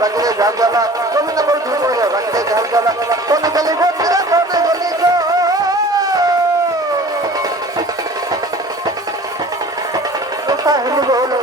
রাখলে ঝাল জ্বালা তুমি তো বলছো রাখলে ঝাল জ্বালা কোন গলি বন্ধুরা কোন গলি গো কোথায় হলো বলো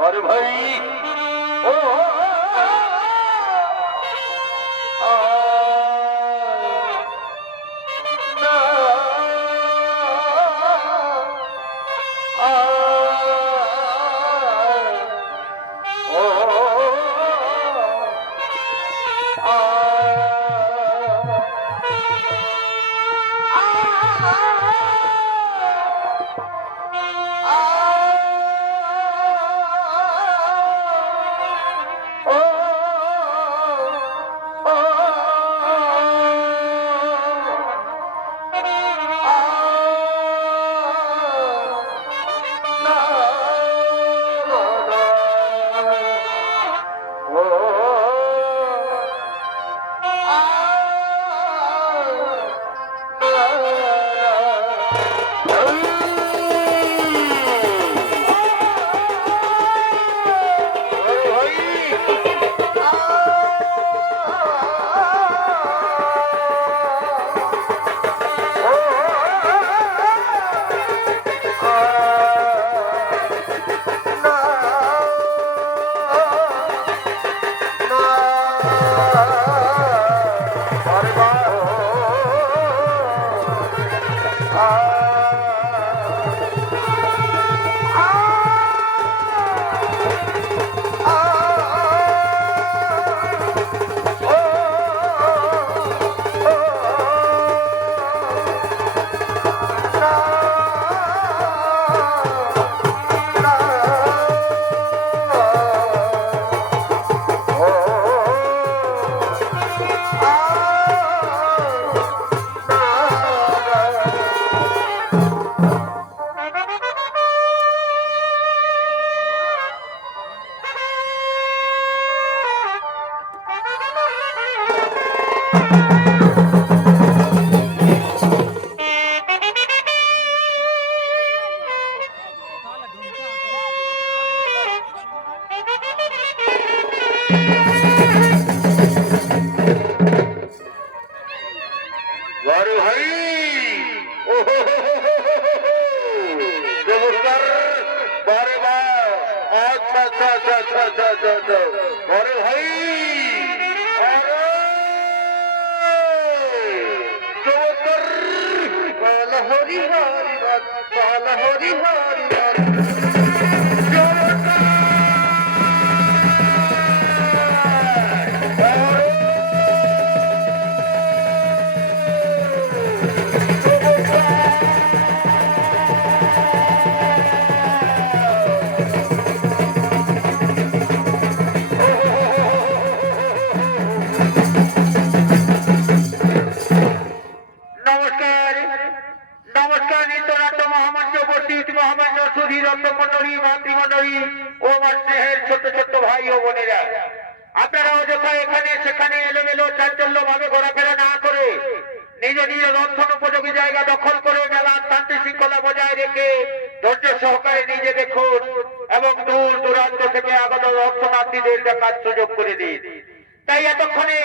अरे भाई ओ নমস্কার নমস্কার নিত্যনাট্য মহামঞ্চবর্তী উপস্থিত মহামান্য সুধী রত্নমন্ডলী, মাতৃমন্ডলী ও আমার স্নেহের ছোট ছোট ভাই ও বোনেরা, আপনারা অযথা এখানে সেখানে এলোমেলো চাঞ্চল্য ভাবে ঘোরাফেরা না করে নিজ নিজ রন্ধন উপযোগী জায়গা দখল করে মেলার শান্তি শৃঙ্খলা বজায় রেখে ধৈর্য সহকারে নিজে দেখুন এবং দূর দূরান্ত থেকে আগত দর্শনার্থীদের দেখার সুযোগ করে দিন। তাই এতক্ষণে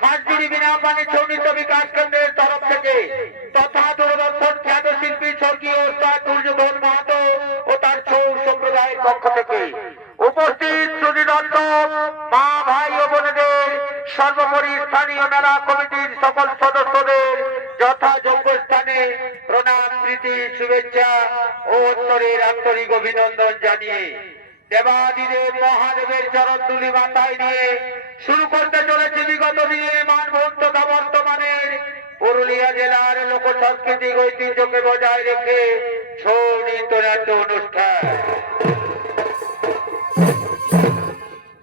খাসজুড়ি বিনা পানি চৌনিত বিকাশ কেন্দ্রের তরফ থেকে তথা দূরদর্শন খ্যাত শিল্পী স্বর্গীয় ওস্তাদ দুর্যোধন মাহাতো ও তার ছৌ সম্প্রদায়ের পক্ষ থেকে উপস্থিত সুধী দর্শক মা ভাই ও বোনেদের, সর্বোপরি স্থানীয় মেলা কমিটির সকল সদস্যদের যথাযোগ্য স্থানে প্রণাম, প্রীতি, শুভেচ্ছা ও উত্তরের আন্তরিক অভিনন্দন জানিয়ে দেবাদিদেব মহাদেবের চরণ ধুলি মাথায় নিয়ে শুরু করতে চলেছে বিগত দিনে মানভূম তথা বর্তমানের পুরুলিয়া জেলার লোক সাংস্কৃতিক ঐতিহ্যকে বজায় রেখে ছৌ নৃত্য অনুষ্ঠান।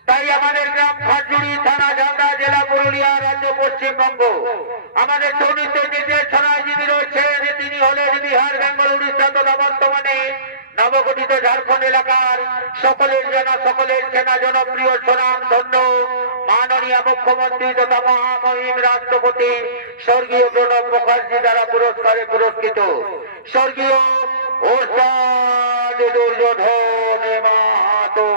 তাই আমাদের গ্রাম খাসজুড়ি, থানা ঝান্ডা, জেলা পুরুলিয়া, রাজ্য পশ্চিমবঙ্গ। আমাদের ছৌ নৃত্যের নির্দেশনায় যিনি রয়েছেন তিনি হলেন বিহার, বেঙ্গল, উড়িষ্যা তথা বর্তমানে নবগঠিত ঝাড়খণ্ড এলাকার সকলের জানা, সকলের চেনা, জনপ্রিয়, সুনাম ধন্য মাননীয় মুখ্যমন্ত্রী তথা মহামহিম রাষ্ট্রপতি স্বর্গীয় প্রণব মুখার্জি দ্বারা পুরস্কারে পুরস্কৃত স্বর্গীয় ওস্তাদ দুর্যোধন মাহাতো।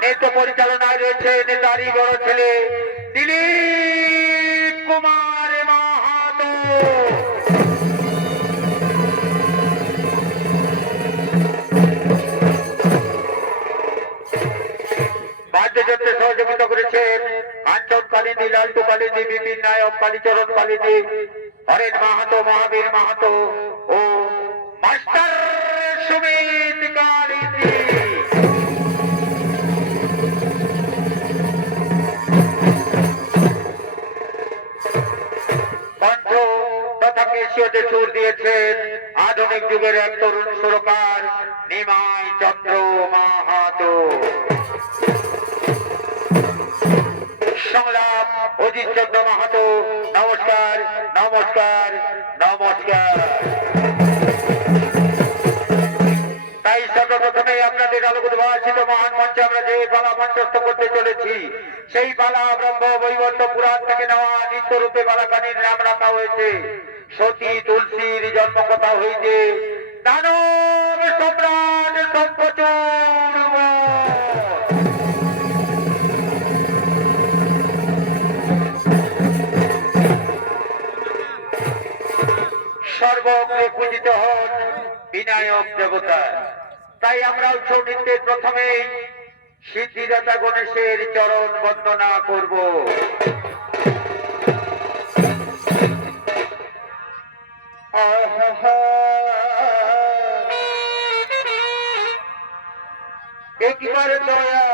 নৃত্য পরিচালনায় রয়েছে নেতারি বড় ছেলে দিলীপ কুমার মাহাতো। বাদ্যযন্ত্রে সহযোগিতা করেছেন কাঞ্চন কালিন্দী, লালটু কালিন্দী, বিপিন নায়ক, কালীচরণ কালিন্দী, হরেন মাহাতো, মহাবীর মাহাতো ও মাস্টার সুমিত কালিন্দী। কণ্ঠ তথা কেশিওতে সুর দিয়েছেন আধুনিক যুগের এক তরুণ সুরকার নিমাই চন্দ্র মাহাতো। সংলাপ অজিত চন্দ্র মাহাতো। নমস্কার, নমস্কার, নমস্কার। তাই সর্বপ্রথমে আপনাদের আলোকোদ্ভাসিত মহান মঞ্চে আমরা যে পালা মঞ্চস্থ করতে চলেছি সেই পালা ব্রহ্ম বৈবর্ত পুরাণ থেকে নেওয়া নিত্যরূপে বালাকানীর নাম রাখা হয়েছে। সতী তুলসীর জন্মকথা হইতে দানব সম্রাট শঙ্খচূড় সর্বগ্রে পূজিত হন বিনায়ক দেবতা। তাই আমরা ছৌ নৃত্যের প্রথমেই সিদ্ধিদাতা গণেশের চরণ বন্দনা করব। একবার দয়া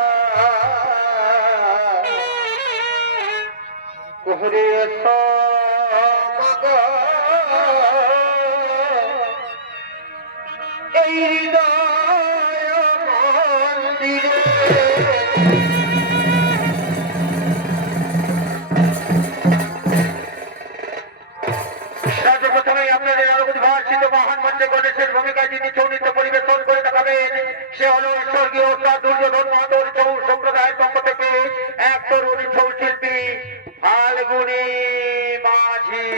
কোহরে এই হৃদয় মন্দিরে সর্বপ্রথমেই আপনাদের আলোকোদ্ভাসিত মহান মঞ্চে গণেশের ভূমিকায় যিনি ছৌ নৃত্য পরিবেশন করে দেখাবেন সে হল স্বর্গীয় ওস্তাদ দুর্যোধন মাহাতোর ছৌ সম্প্রদায়ের পক্ষ থেকে এক তরুণ ছৌ শিল্পী ফাল্গুনী মাঝি।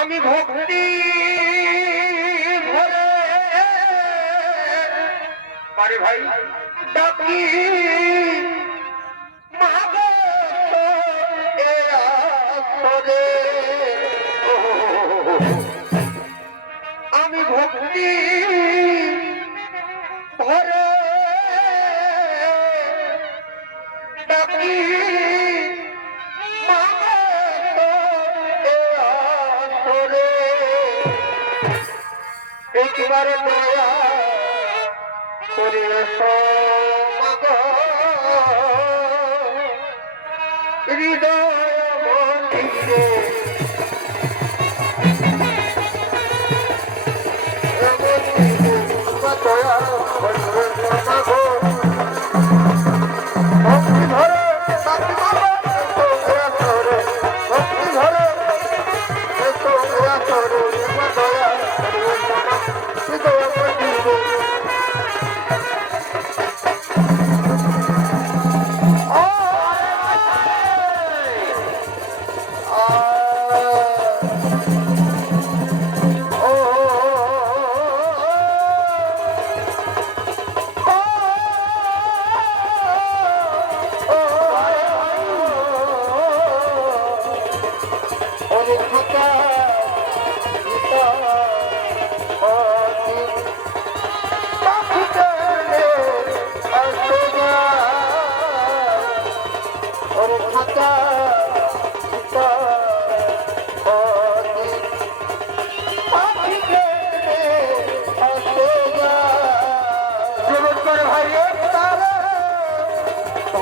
আমি ভক্তি ভরে পারে ভাই ডাকি মাগো এ আসরে। আমি ভক্তি ভরে ডাকি একবার দয়া করে হৃদয় মন্দিরে।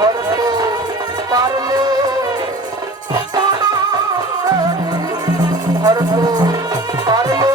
ধরতে পারলে ধরতে পারলে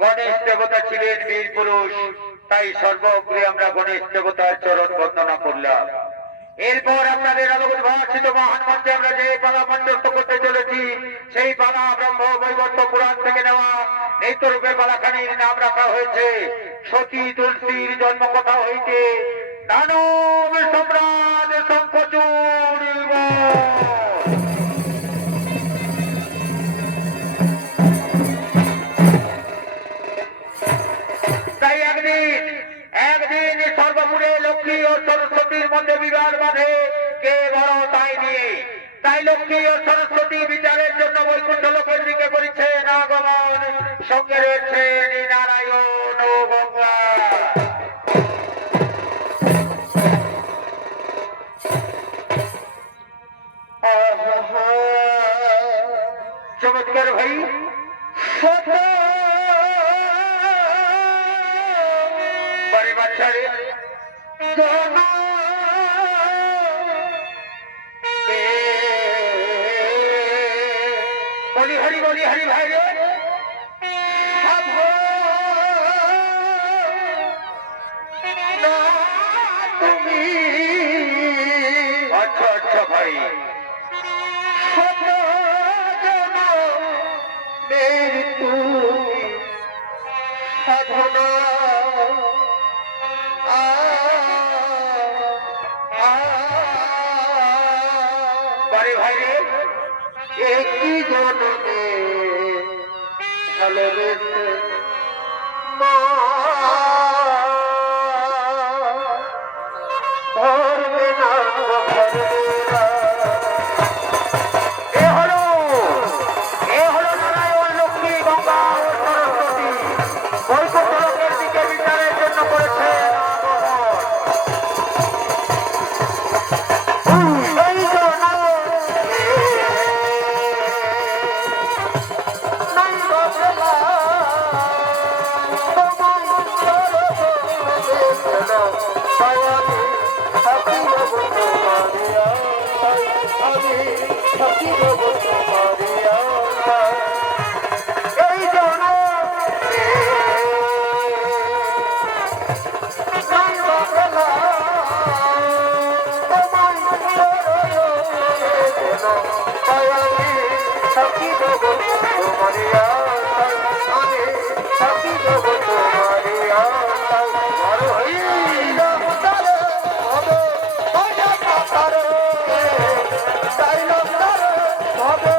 গণেশ দেবতা ছিলেন বীর পুরুষ, তাই সর্বগ্রে আমরা গণেশ দেবতার চরণ বন্দনা করলাম। এরপর আপনাদের অনুভাষিত মহান মঞ্চে আমরা যে পালা মঞ্চস্থ করতে চলেছি, সেই পালা ব্রহ্ম বৈবর্ত পুরাণ থেকে নেওয়া নিত্যরূপে পালাখানির নাম রাখা হয়েছে সতী তুলসীর জন্মকথা হইতে দানব সম্রাট শঙ্খচূড়। তাই একদিন সর্বপুরে লক্ষ্মী ও সরস্বতীর মধ্যে বিবাদ বাঁধে, কে বড় তাই নিয়ে। তাই লক্ষ্মী ও সরস্বতী বিচারের জন্য বৈকুণ্ঠ লোকের দিকে করেছেন আগমন, সঙ্গে রয়েছেন নারায়ণ ও গঙ্গা। চমৎকার ভাই বাড়ি বাচ্চারে বলি হরি ভাই রে তুমি। আচ্ছা আচ্ছা ভাই, সাধনা বাড়ি ভাই রে একই জন্মে ভালোবেসে মা ধরবে না ধরবে না। এ হলো নারায়ণ লক্ষ্মী গঙ্গা ও সরস্বতী বৈকুণ্ঠ লোকের দিকে বিচারের জন্য করেছে এই জন্য আমি থাকি দেব তোমারে আশায় আমি থাকি দেব তোমারে আশায় বড় হইলাম তারে হবে ওইটা তারে চাইলাম তারে হবে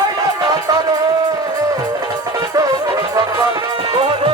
ওইটা তারে তো ভগবান তোরে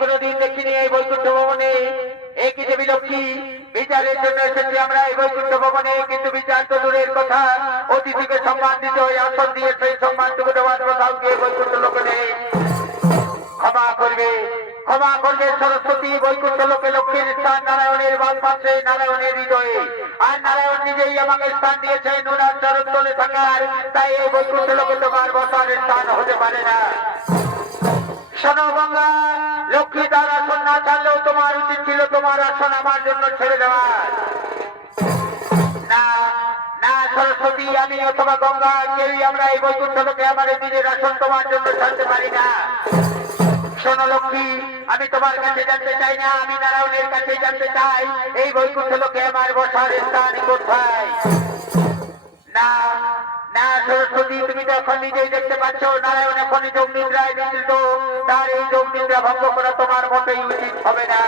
কোনদিন দেখিনি এই বৈকুণ্ঠ ভবনে। একই দেবী লক্ষ্মী বিচারের জন্য এসেছি আমরা এই বৈকুণ্ঠ ভবনে, কিন্তু বিচার তো দূরের কথা, অতিথিকে সম্মান দিতে হয়, আসন দিয়ে সেই সম্মানটুকু দেওয়ার কোথাও গিয়ে বৈকুণ্ঠ লোকে নেই। ক্ষমা করবে, ক্ষমা করবে সরস্বতী। বৈকুণ্ঠ লোকে লক্ষ্মীর স্থান নারায়ণের বাম পাশে, নারায়ণের হৃদয়ে, আর নারায়ণ নিজেই আমাকে স্থান দিয়েছে নুনার চরণ তলে থাকার, তাই এই বৈকুণ্ঠ লোকে তোমার বসার স্থান হতে পারে না। শোনো গঙ্গা, লক্ষ্মী তার আসন না ছাড়লেও তোমার উচিত ছিল তোমার আসন আমার জন্য ছেড়ে দেওয়ার। না না সরস্বতী, আমি অথবা গঙ্গা কেউই আমরা এই বৈকুণ্ঠ লোকে আমার নিজের আসন তোমার জন্য ছাড়তে পারি না। শোনো লক্ষ্মী, আমি তোমার কাছে জানতে চাই না, আমি নারায়ণের কাছে জানতে চাই এই বৈকুণ্ঠ লোকে আমার বসার স্থান কোথায়। না না সরস্বতী, তুমি তো এখন নিজেই দেখতে পাচ্ছ নারায়ণ এখন যোগ নিদ্রায় নিদ্রিত, তার এই যোগ নিদ্রা ভঙ্গ করা তোমার মোটেই উচিত হবে না।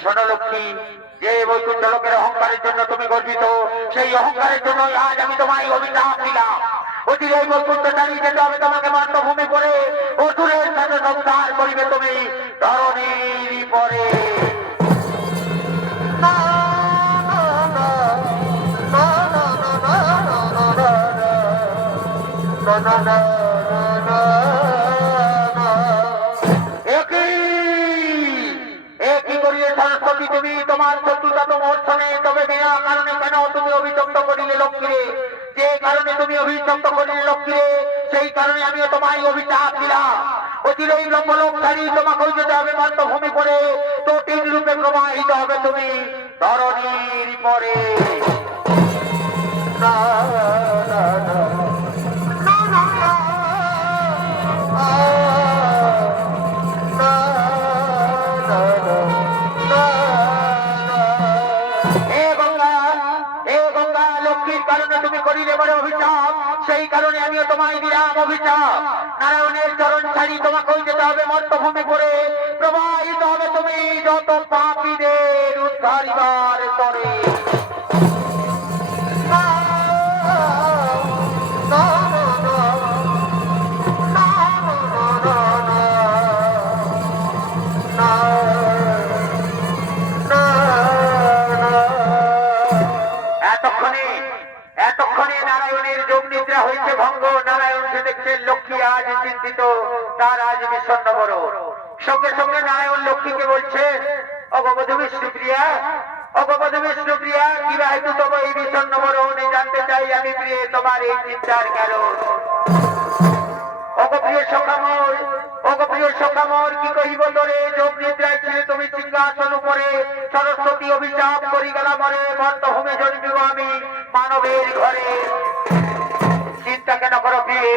শোনো লক্ষ্মী, যে বৈকুণ্ঠ লোকের অহংকারের জন্য তুমি গর্বিত, সেই অহংকারের জন্য আজ আমি তোমায় অভিশাপ দিলাম। অতি এই বৈকুণ্ঠ চালিয়ে যেতে হবে তোমাকে মাতৃভূমি করে, অসুরের সাথে সংসার করিবে তুমি ধরণীর পরে। সরস্বতী, তুমি তোমার শত্রুতা তো মোর্ছনে, তবে বিনা কারণে কেন তুমি অভিযুক্ত করিলে লক্ষ্মীরে? যে কারণে তুমি অভিযুক্ত করিলে লক্ষ্মীরে, সেই কারণে আমিও তোমায় অভিশাপ দিলাম। অচিরেই ব্রহ্মলোকধারী তোমাকে যেতে হবে মাতৃভূমি করে, তো তিন রূপে প্রবাহিত হবে তুমি ধরণীর পরে। না না না সেই কারণে আমিও তোমায় দিলাম অভিশাপ। নারায়ণের চরণ ছাড়ি তোমাকে যেতে হবে মর্তভূমি করে, প্রবাহিত হবে তুমি যত পাপীদের উদ্ধারিবার তরে। এতক্ষণে নারায়ণের যোগ নিদ্রা হয়েছে ভঙ্গ। নারায়ণ যে দেখছেন লক্ষ্মী আজ চিন্তিত, তার আজ বিষণ্ণ বড়। সঙ্গে সঙ্গে নারায়ণ লক্ষ্মীকে বলছে, অগবধূ বিষ্ণুপ্রিয়া, অগবধূ বিষ্ণুপ্রিয়া, কিবা হেতু তবে এই বিষণ্ণ বড় জানতে চাই আমি প্রিয়ে তোমার এই চিন্তার কারণ। অগপ্রিয় সখামর, অগপ্রিয় সখামর, কি কহিব তোরে? যোগ নিদ্রায় ছিলে তুমি সিংহাসন উপরে, সরস্বতী অভিশাপ করি গেলা মরে, মর্তভূমে জন্মিব আমি মানবের ঘরে। চিন্তা কেন করো প্রিয়ে,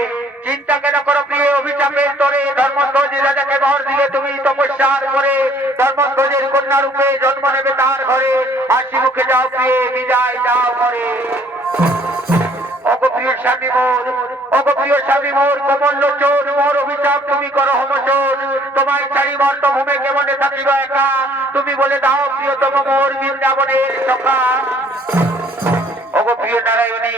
চিন্তা কেন করো প্রিয়ে? অভিশাপের তোরে ধর্মধ্বজ রাজাকে বর দিলে তুমি তপস্যার করে, ধর্মধ্বজের কন্যা রূপে জন্ম নেবে তার ঘরে। হাসি মুখে যাও প্রিয়ে, বিদায় যাও ঘরে। অগপ্রিয় স্বামী মোর, অগপ্রিয় স্বামী মোর, কমল লোচন, মোর অভিশাপ তুমি করো হমশোন। তোমায় ছাড়ি মর্তভূমে কেমনে থাকিব একা, তুমি বলে দাও প্রিয়তম মোর বৃন্দাবনের সখা। ওগো প্রিয় নারায়ণী,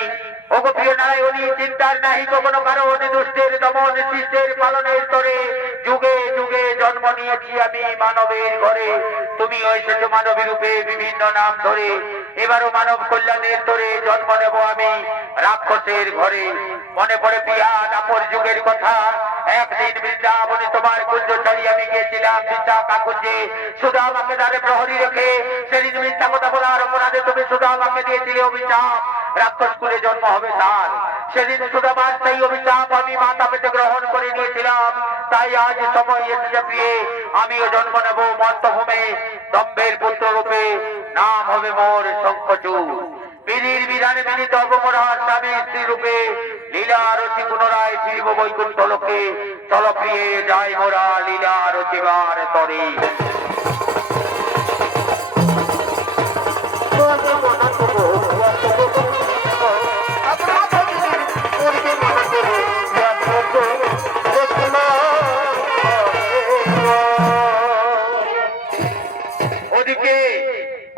ওগো প্রিয় নারায়ণী, চিন্তার নাহি কোনো কারণ, দুষ্টের দমন শিষ্টের পালনের তরে যুগে যুগে জন্ম নিয়েছি আমি মানবের ঘরে। তুমি এসেছো মানবী রূপে বিভিন্ন নাম ধরে, এবারও মানব কল্যাণের তরে জন্ম নেব আমি রাক্ষসের ঘরে। মনে পড়ে প্রিয়া দাপর যুগের কথা, একদিন বৃন্দাবনে তোমার কুঞ্জ ছাড়িয়ে আমি গিয়েছিলাম বিশাখা কুঞ্জে, শুধু আমাকে দ্বারে প্রহরী রেখে সেদিন মিথ্যা কথা বলার অপরাধে তুমি শুধু আমাকে দিয়েছিলে অভিশাপ, রাক্ষস কুলে জন্ম হবে তার। সেদিন সুদামার সেই অভিশাপ আমি মাথা পেতে গ্রহণ করে নিয়েছিলাম। তাই আজ সময় এসেছে প্রিয়ে, আমিও জন্ম নেব মর্তভূমে দম্ভের পুত্র রূপে, নাম হবে মোর শঙ্খচূড়। বিধির বিধানে মিলিত অবমরার স্বামী স্ত্রী রূপে, লীলা রচি পুনরায় ফিরিব বৈকুণ্ঠ লোকে। চল প্রিয়ে যাই মোরা লীলা রচিবার তরে।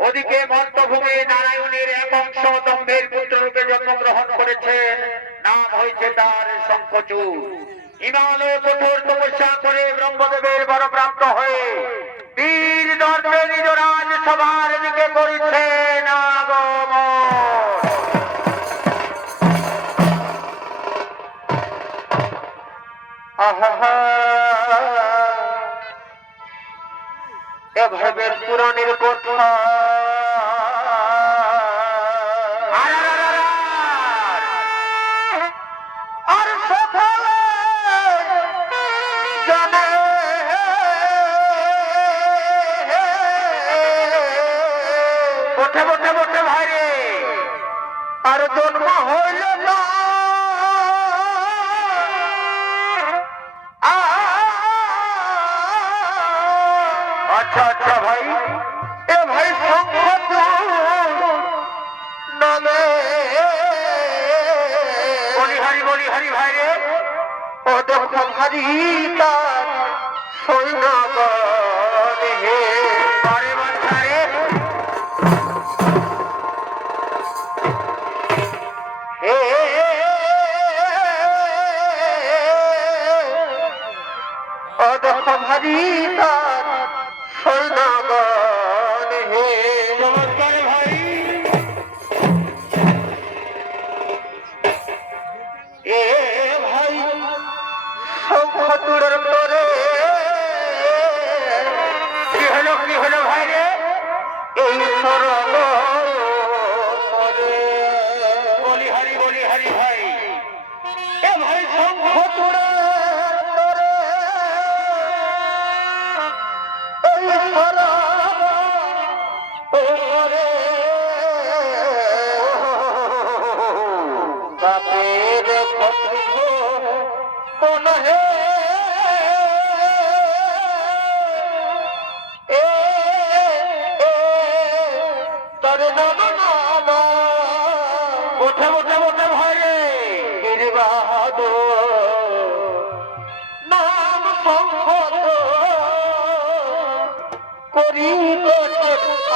ওদিকে মর্তভূমে নারায়ণের এক অংশ দম্ভের পুত্র রূপে জন্মগ্রহণ করেছেন, নাম হয়েছে তার শঙ্খচূড়। হিমালয় কঠোর তপস্যা করে ব্রহ্মদেবের বরপ্রাপ্ত হয়ে বীর দর্পে নিজ রাজ সভার দিকে করেছেন আগমন। আহা এভাবে পুরাণের কথা আর সকলে জানে, বটে বটে বটে ভাই রে, আর জন্ম হইল না আচ্ছা আচ্ছা ভাই, এ ভাই নামে বলি হারি ভাই রে, ও দেখো ভারি তার সৈন্যগণ হে বারে বারে হে ও দেখো ভারি তার সৈন্যগণ হে চমৎকার ভাই। এ ভাই শঙ্খচূড়ের পরে কি হলো ভাই রে, এই সরল বলি হারি ভাই, এ ভাই শঙ্খচূড়ের পরে এই সরল পরে বাপের কথিব কোন হে এ তরে নাম নাম বটে বটে বটে ভাই রে, গিরিবাহাদুর নাম শঙ্খর করিতে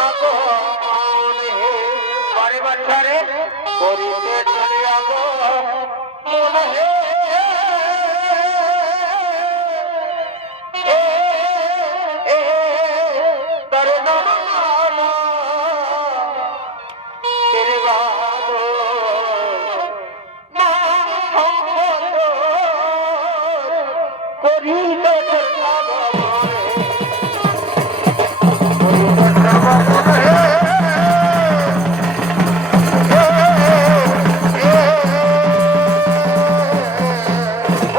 আগমন হে বারে বারে করিতে আগমন হে এ তরে নাম নাম গিরিবাহাদুর নাম শঙ্খর করিতে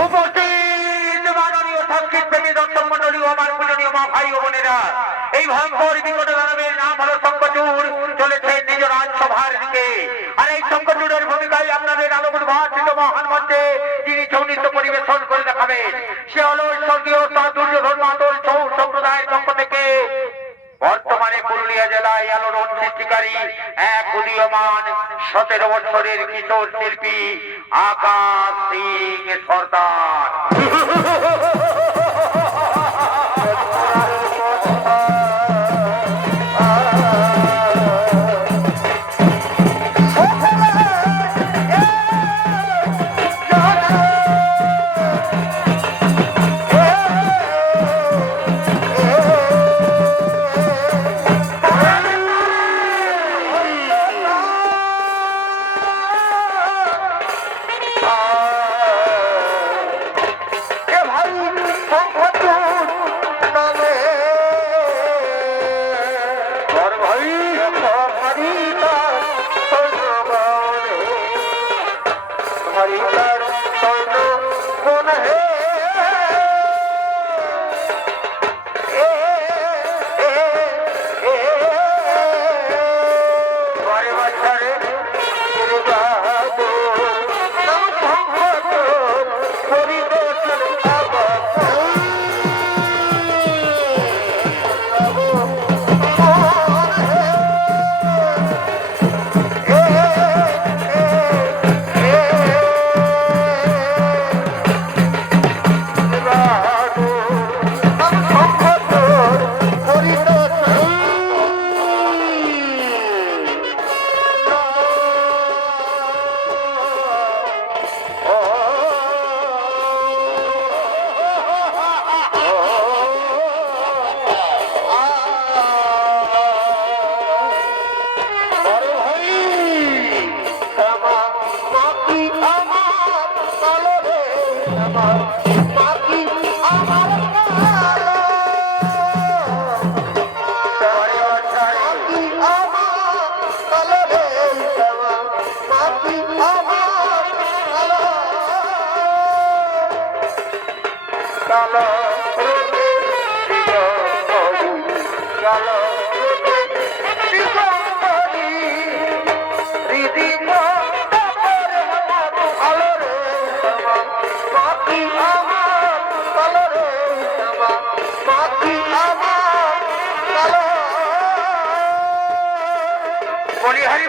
উপস্থিত মাননীয় সংগীত প্রেমী দর্শক মন্ডলী ও আমার পূজনীয় মা ভাই ও বোনেরা, এই ভয়ঙ্কর বিকট দানবের নাম হলো শঙ্খচূড়, চলেছে নিজ রাজসভার দিকে। আর এই শঙ্খচূড়ের ভূমিকায় আপনাদের আলোকভাষিত মহান মঞ্চে যিনি সৌনিত্য পরিবেশন করে দেখাবেন, সে হলো স্বর্গীয় দুর্যোধন মাতল চৌর সম্প্রদায়ের পক্ষ থেকে বর্তমানে পুরুলিয়া জেলায় আলোড়ন সৃষ্টিকারী এক উদীয়মান 17 বছরের কিশোর শিল্পী আকাশ সিং সর্দার। সকলে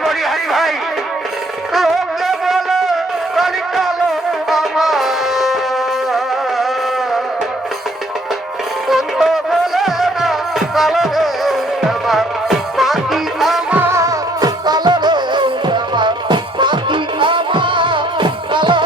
বলি হরি ভাই লোকে বলে কালি কালো আমার অন্য বলে না কালো রে আমার মাটি আমার কালো রে আমার মাটি আমার কালো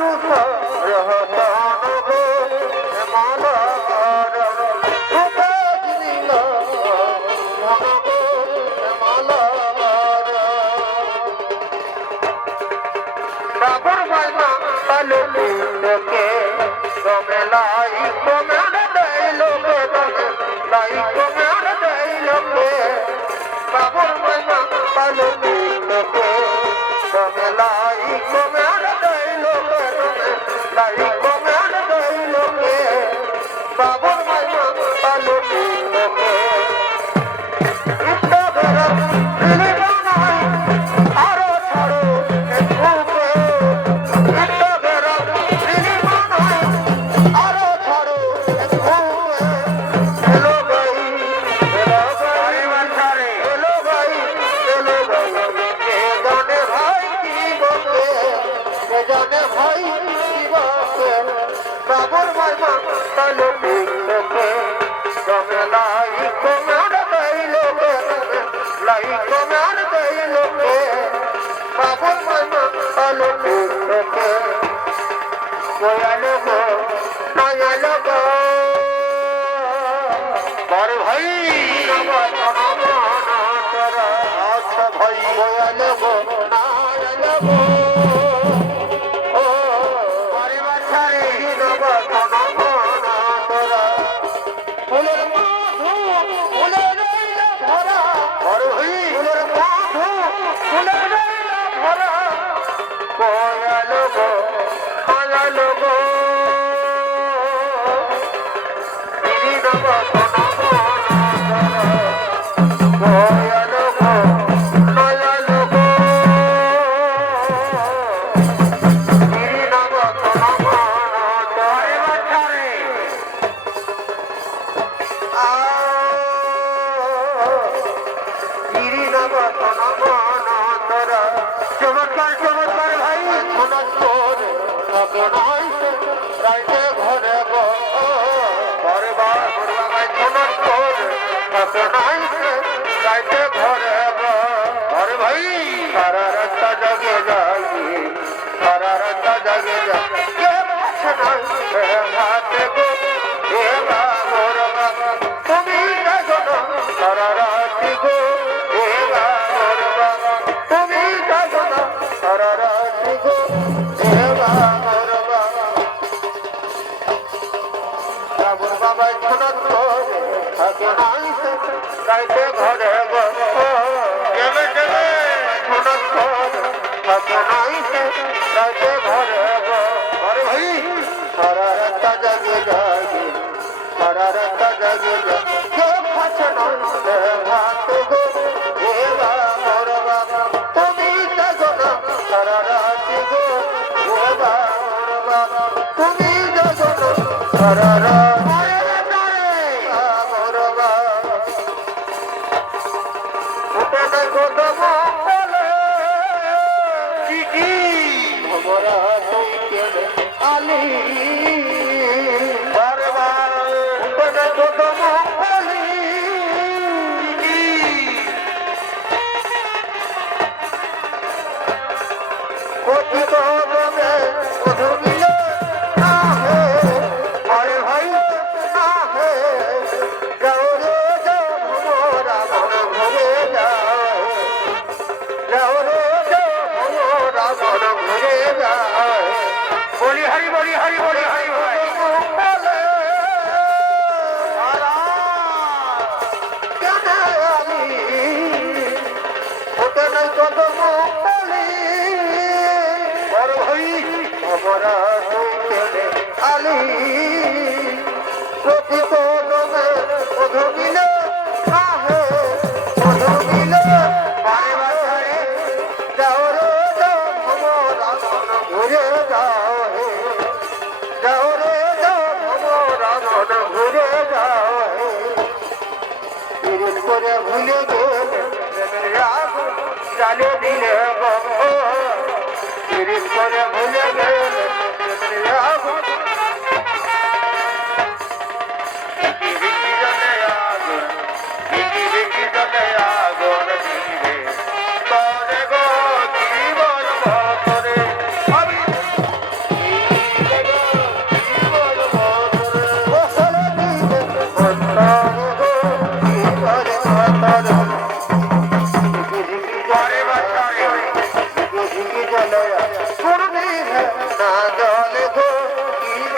रूप रहतान गो माला बाबुर मायना पालो के लाई को मेरे दैलो के लाई को मेरे दैलो के बाबुर मायना पालो के लाई को मेरे दैलो के लाई को मेरे दैलो के बाबुर मायना पालो के इतना बड़ा दिल बनाए आरो छाड़ो जाने भाई बाबुर मायना पालो के लाई को मेरे दैलो के लाई को मेरे दैलो के बाबुर मायना पालो के कोया लोगो नया लोगो बड़ भाई अच्छा भाई कोया लोगो नया लोगो चमत्कार चमत्कार भाई राइटे घरे घरे राइटे घरे घरे भाई सारा रास्ता जगे जाइए सारा रास्ता जगे जाइए তুমি সারা রাতি গো তুমি সারা রাতি গো বাবুর বাবা শোনাত থাকে নাই গাইতে ঘরে গেলে গেলে শোনাত থাকে নাই গাইতে ঘরে ঘরে ভাই সারা রাস্তা জাগে যাগে সারা রাস্তা জাগে যাগে কেউ খাচ্ছে না ভাত গো এবা মোর বাবা তুমি জাগো না সারা রাতি গো এবা মোর বাবা তুমি জাগো না সারা রাতি মোর বাবা উঠে না কদম বলে চিঠি ভবরা তুই কেড়ে আলি बोली हरी बोली हरी बोली हरी আলি প্রকৃত অধমিলে আহে অধমিলে যাও রে যাও ভমরা ঘুরে যাও হে যাও রে যাও ভমরা ঘুরে যাও হে পিরিত করে ভুলে গেলে জালে দিলে পিরিত করে ভুলে গেলে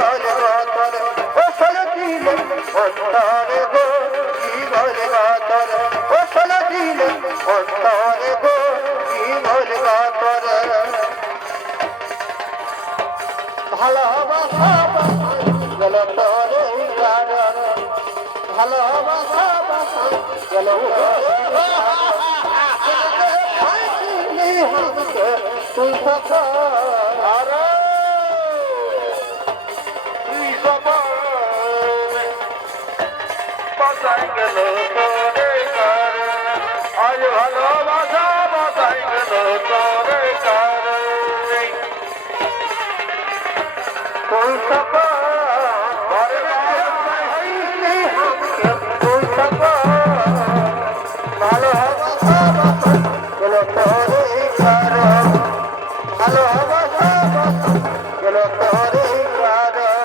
বলে গাতর ও সলে দিলে অন্তরে গো কি বলে গাতর ও সলে দিলে অন্তরে গো কি বলে গাতর ভালোবাসা গেল তোরে গাতর ভালোবাসা গেল তুই সকার তুই সকার বাসায় গেল তোরে কারণ আজ ভালোবাসা বাসায় গেল তোরে কারণ তুই সকার তুই সকার ভালোবাসা গেল তোরে কারণ ভালোবাসা গেল তোরে কারণ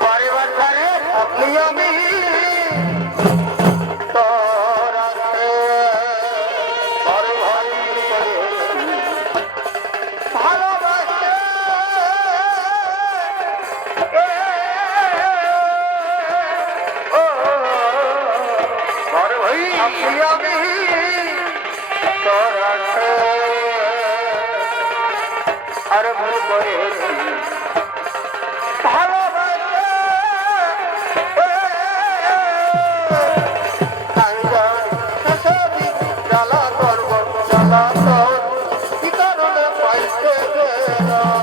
পরিবার ধরে থাকলি আমি তোর আছে বড় ভাই ভালোবাসে ও বড় ভাই থাকলি আমি তোর আছে আর ভুল করেছি ভালোবাসে জ্বালা করব জ্বালা তোর কি কারণে পাইতে গেলাম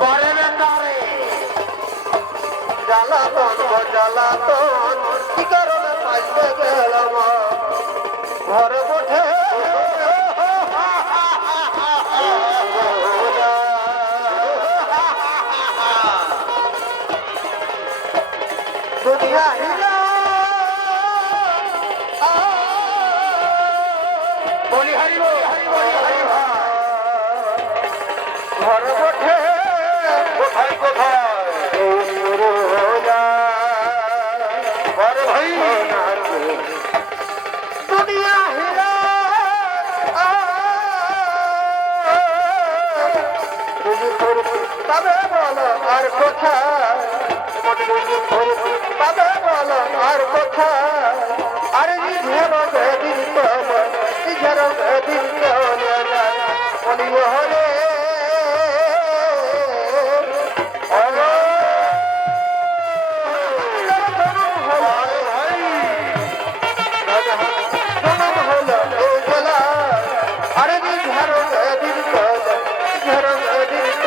পরের তারে জ্বালা করব জ্বালা তোর কি কারণে পাইতে গেলাম ঘরে বসে দুনিয়া হিলা বলি হারি ঘর বঠে কোথায় কোথায় ঘর ভাই দুনিয়া হিলা তবে বলো আর কোথায় তবে বলো আর কোথায় আরে ঝেড়ো দিন ঝেড়ো দিন বলি হলে আরে ঝেড়ো দিন ঝেড়ো দিন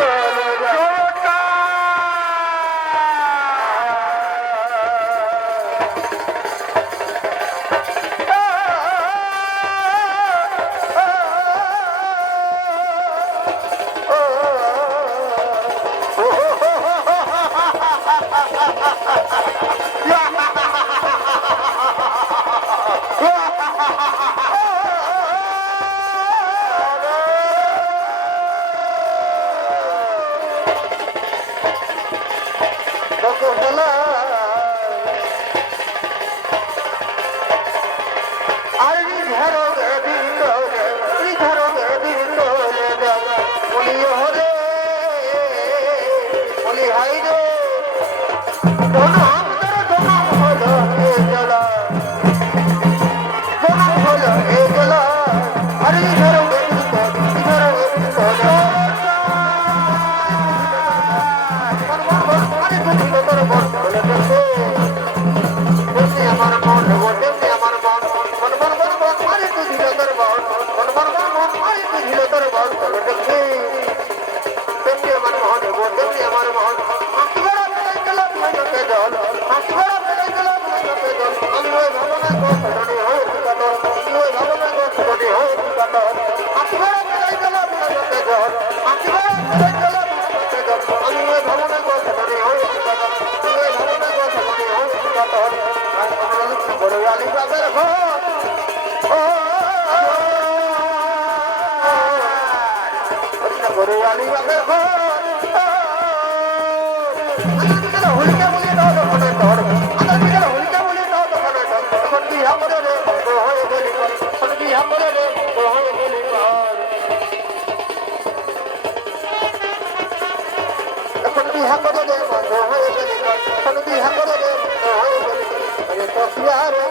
বিহা করে রে বন্ধ হয়ে গেলি কোন বিহা করে রে বন্ধ হয়ে গেলি আরে সখিয়া রে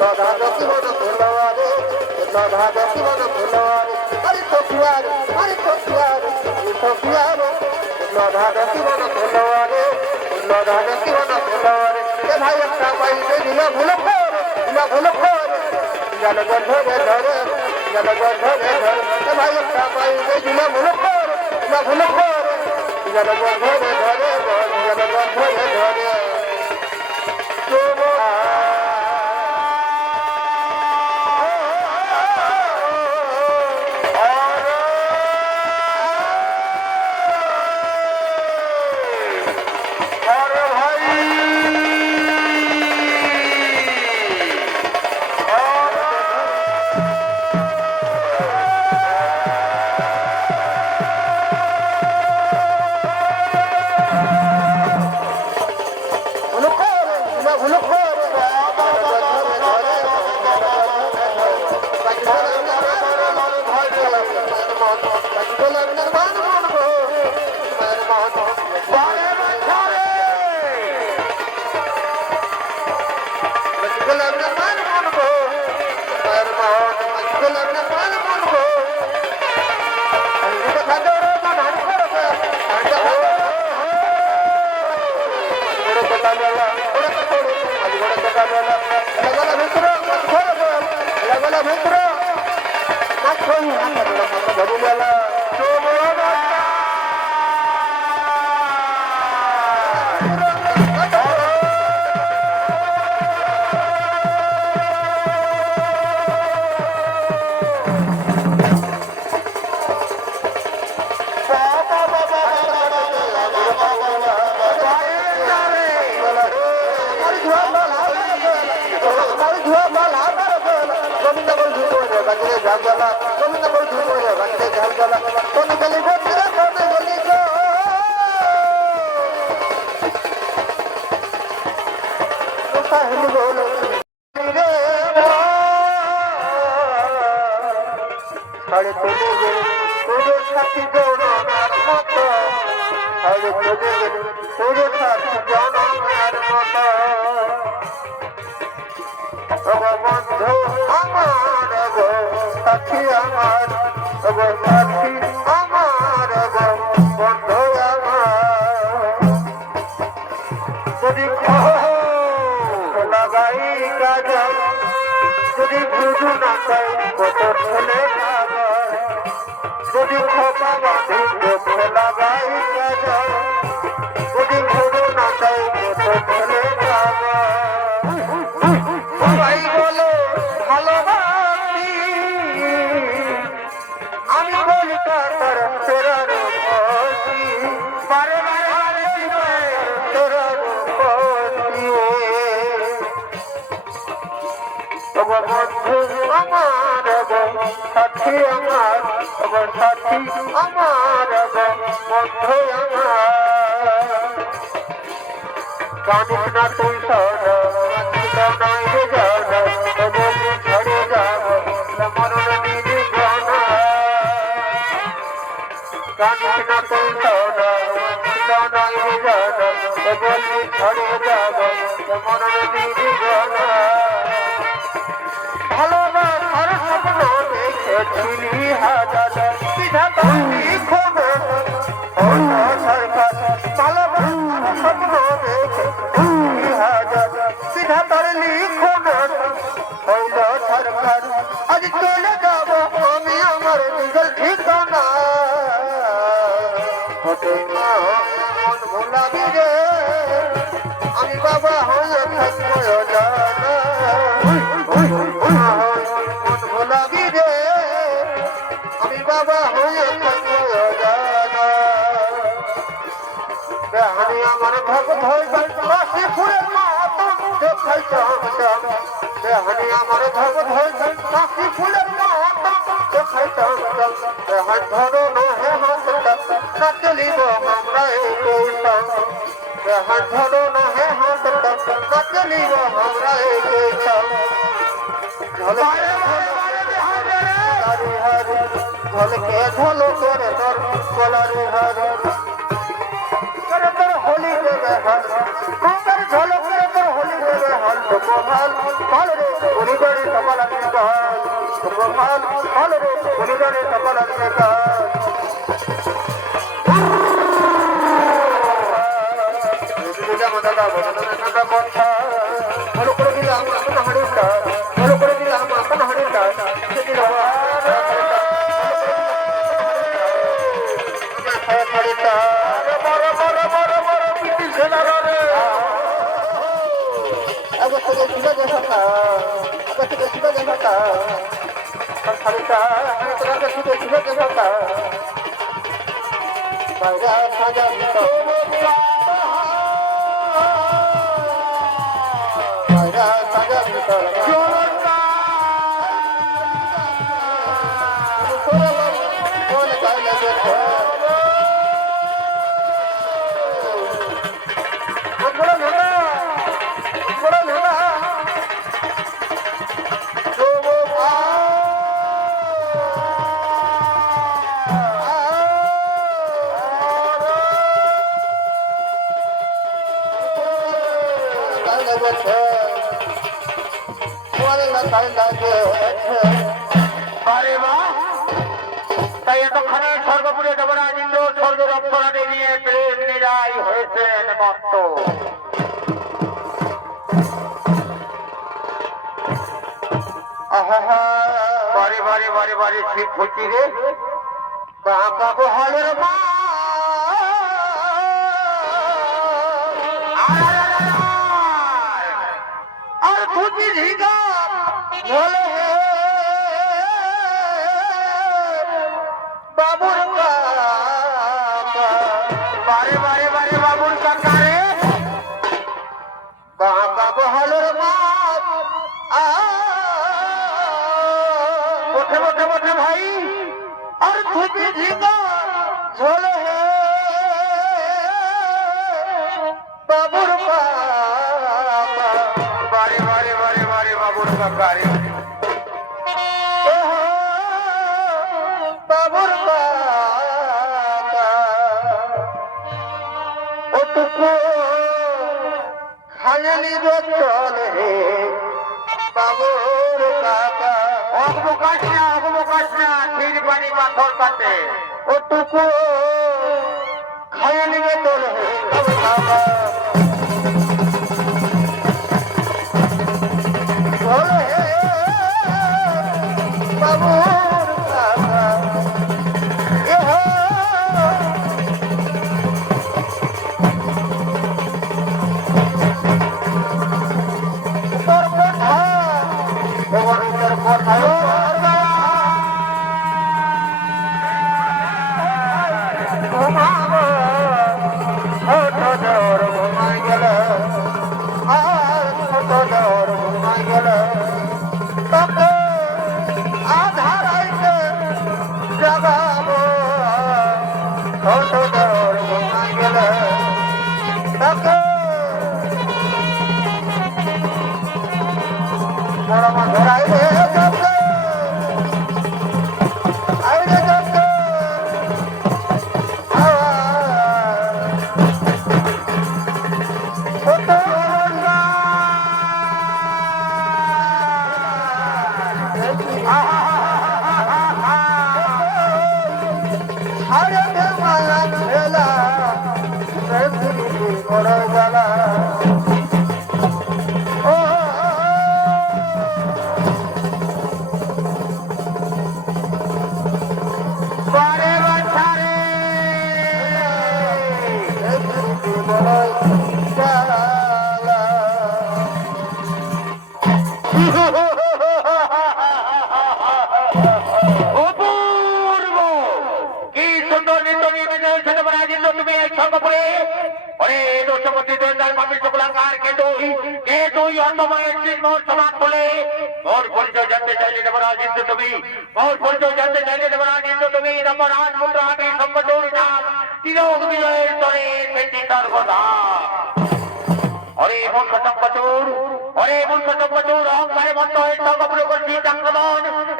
লধা দকিবন ফুলওয়ারে লধা দকিবন ফুলওয়ারে আরে সখিয়া রে লধা দকিবন ফুলওয়ারে লধা দকিবন ফুলওয়ারে এ ভাই একটা পাইতে দিল ভুল করে গেল ধরে ধরে গেল ধরে ধরে এ ভাই একটা পাইতে দিল ভুল করে গেল ধরে ধরে গেল ধরে ধরে যদি বুঝু না চাই কত ছেলে যদি খোপা বাঁধি চোখে লাগাই কাজল যদি বুঝু না চাই কত ছেলে সবাই বলো ভালোবাসি আমি বলি তার তোরা রূপসী বারে বারে তোরা রূপসী বন্ধু আমার সাথী আমার সাথী আমার বন্ধু আমার জানিস না তুই সদা নাই রে জানা বলি ঝরে যাব মরণ দিদি জানা জানিস না তুই সদা নাই রে জানা বলি ঝরে যাব মরণ দিদি জানা ভালোবাসার স্বপ্ন দেখেছিলি হাজার বিধাতা লিখবে সরকার ভালোবাসার স্বপ্ন দেখেছিলি হাজার বিধাতার লিখবে হইল সরকার আজ চলে যাব আমি আমার নিজের ঠিকানা মন ভোলাবি রে আমি বাবা হয়ে থাকবো জানা মন ভোলাবি রে আমি বাবা হয়ে থাকবো জানা বেহানি আমার ভগত হয়ে কাশি ফুলের মতো দেখাই চমচম বেহানি আমার ভগত হয়ে কাশি ফুলের মতো দেখাই চমচম বেহান ধরো নহে হাতটা না চলিব আমরা এই কৌশল বেহান ধরো নহে হাতটা না চলিব আমরা এই কৌশল ঝলকে ঝলো করে তোর গলারে হার গোপাল গোপাল ফল রে বলিদানে সফল বেকার দাদা বদনা কথা ভালো করে দিলাম আপন হাড়িটা ভালো করে দিলাম আপন হাড়িটা সেদিন হাড়িটা বড় বড় বড় বড় পিটি সেনার রে আগত থেকে শিবা দেখা আগত থেকে শিবা দেখা হাড়িটা হাড়িটা থেকে শিবা দেখা বাইরা সাজা ভিতর তাই এতক্ষণে স্বর্গপুরে দেবরাজ ইন্দ্র স্বর্গের অপ্সরাদের নিয়ে প্রেম নিরাই হয়েছেন মত্ত। বারে বারে বারে বারে শিব খুঁজি রে কাকা বহালের মা আর খুঁজি ঝিগা বলে বাবুর কাকা বারে বারে বারে বাবুর কাকা রে কাকা বহালের মা বসে বসে বসে ভাই আর খুঁজি ঝিগা ঝোলে বাবুর কাকা বারে বারে বারে বারে বাবুর কাকা রে বাবুর কাকা ওটুকু খালি চল রে বাবুর কাকা অবকাশ না ধীর পানি পাথর কাটে ওটুকু খালি চল রে কাকা বাবুর কাকা তোর কথা তোর কথা ঘুমাবো ছোট দর ঘুমাই গেল আর ছোট দর ঘুমাই গেল তোকে আধারাইতে জাগাবো ছোট দর ঘুমাই গেল তোকে বড় মা ধরাইলে তোকে আইলে তোকে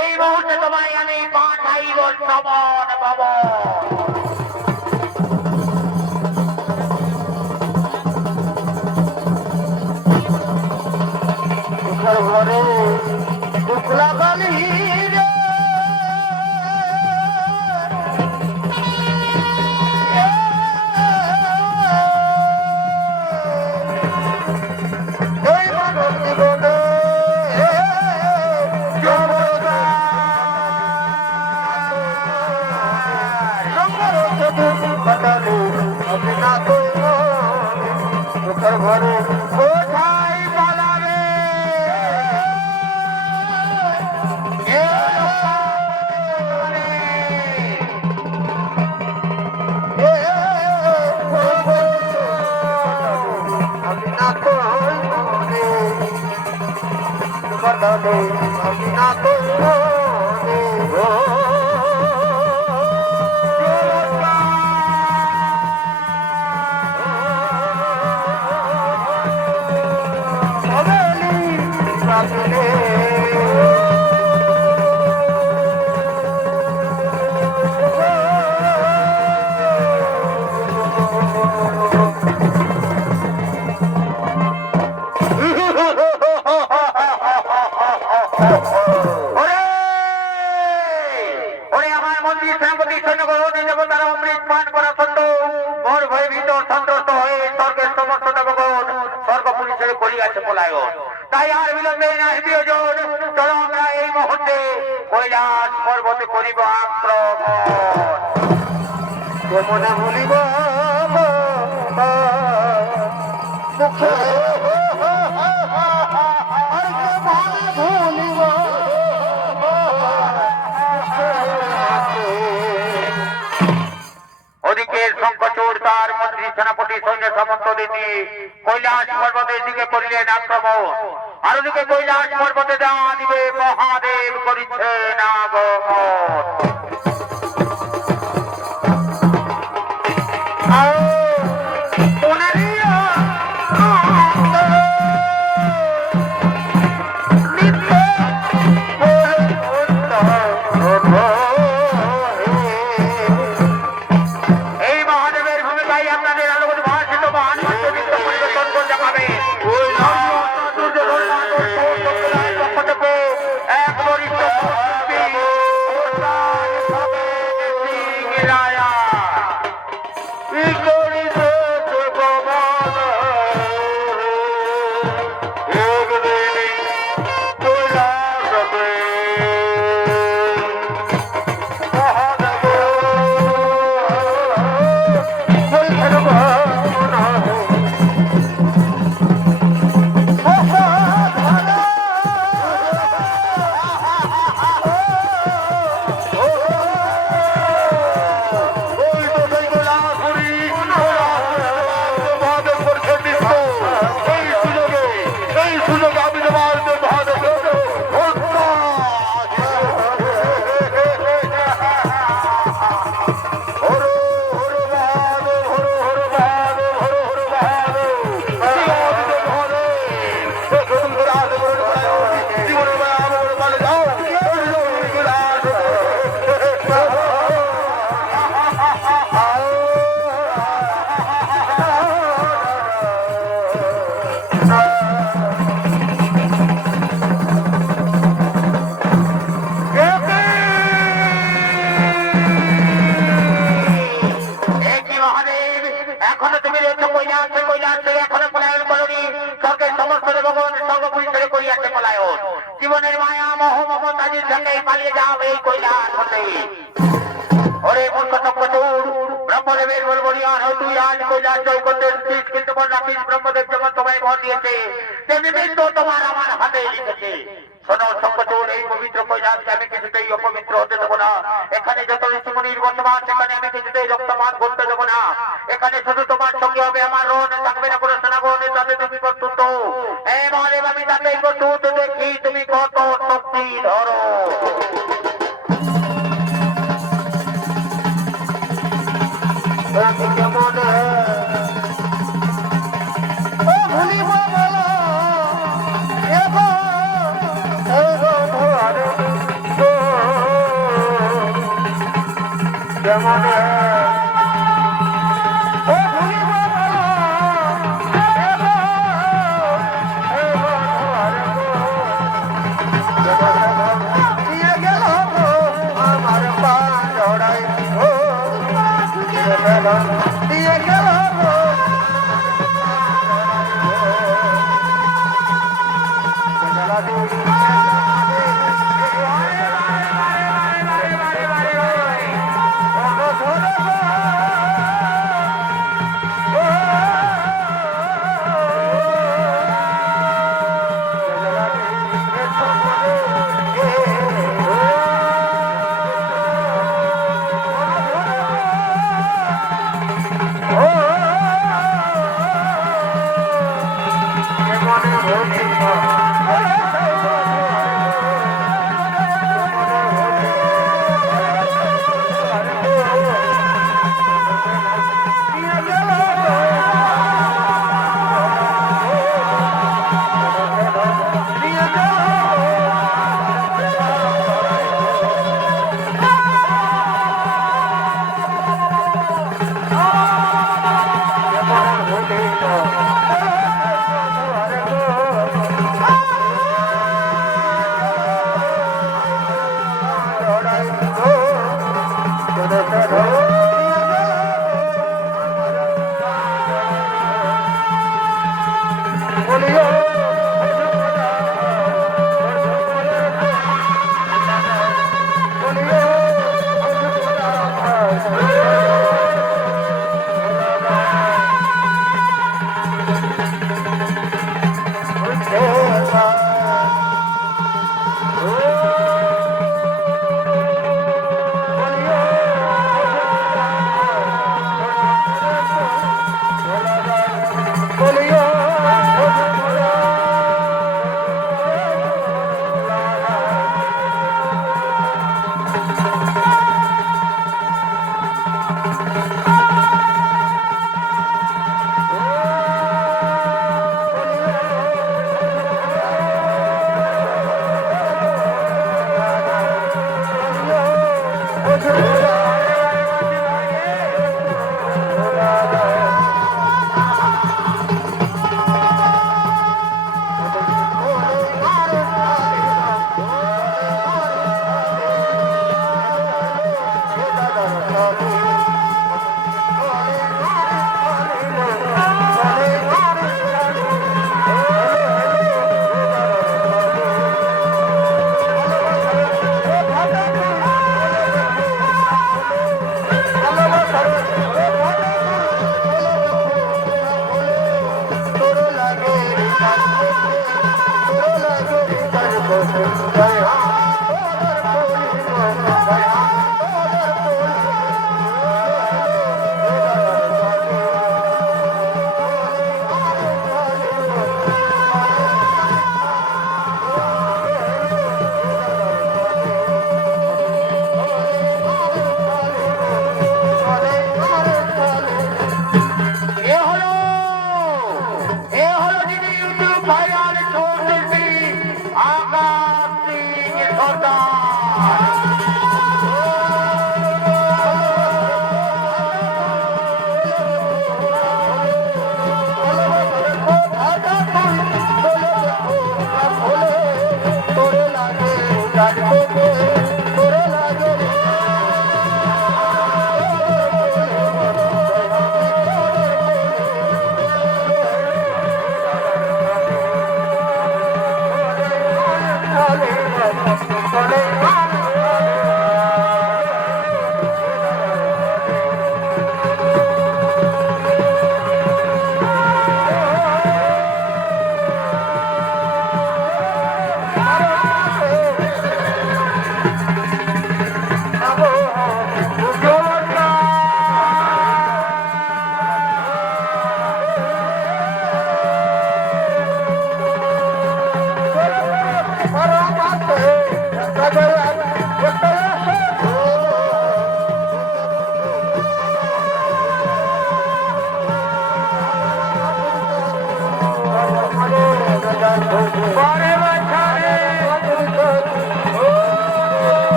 এই মুহূর্তে তোমায় আমি পাঠাইব শ্রবণ ভবন। ঘরে তলে আমি না করবো তাই আর বিলম্বে নাই প্রিয়জন, চলো আমরা এই মুহূর্তে কৈলাস পর্বতে করিব আক্রমণ। মনে ভুলিব মুখে ভুলিব ওদিকে শঙ্খচূড় তার মন্ত্রী সেনাপতি সৈন্য সামন্তদের নিয়ে কৈলাস পর্বতের দিকে করিলেন আক্রমণ। আর ওদিকে কৈলাস পর্বতে দেওয়া দিবে মহাদেব করিছেন আগমন। জীবনের মায়া মোহ মমতাজির সঙ্গে পালিয়ে যাও এই কৈলাস হতে। ওরে মূর্খ চক্রচূড়, ব্রহ্মদেবের বলবরিয়ান হয়ে তুই আজ কৈলাস জয় করতে এসেছিস, কিন্তু মনে রাখিস ব্রহ্মদেব যেমন তোমায় ভর দিয়েছে তেমনি মৃত্যু তোমার আমার হাতে লিখেছে। শোনো চক্রচূড়, এই পবিত্র কৈলাসকে আমি কিছুতেই অপবিত্র হতে দেবো না। এখানে যত ঋষিমুনির বসবাস, সেখানে আমি কিছুতেই রক্তপাত করতে দেবো না। এখানে শুধু তোমার সঙ্গে হবে আমার রণ, থাকবে না কোনো সেনাগণ, তাতে তুমি কর্তৃত্ব। এই মহাদেব, আমি তাতেই কর্তৃত্ব দেখি তুমি কত শক্তি ধরো। কেমন ভুলিব বলো কেমন আমার পা জড়াই দিয়ে গেল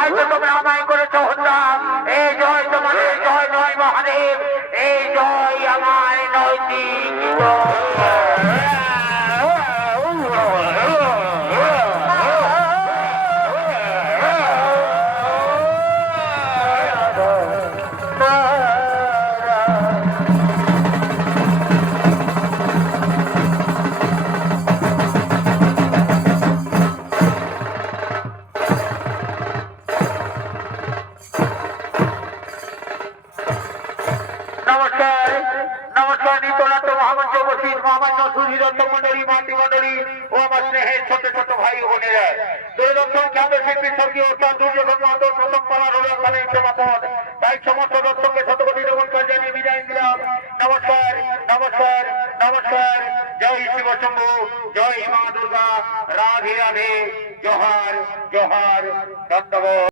তাই তো তোমরা আমায় করেছো হত্যা। এই জয় তোমাদের, জয় জয় মহাদেব, এই জয় আমার নৈতিক নমস্কার নমস্কার নিতলাত মহামঞ্চ উপস্থিত মহামান্য সুধীরত্ব মন্ডলী, মাতৃমন্ডলী ও আমার স্নেহের ছোট ছোট ভাই ও বোনেরা, দূরদর্শন খ্যাত শিল্পী স্বর্গীয় ওস্তাদ দুর্যোধন মাহাতো প্রথম পালার হলো এখানে সমাপন। তাই সমস্ত দর্শককে শতকোটি নমস্কার জানিয়ে বিদায় দিলাম। নমস্কার নমস্কার নমস্কার। জয় শিব শম্ভু, জয় মা দুর্গা, রাধে রাধে, জোহার জোহার, ধন্যবাদ।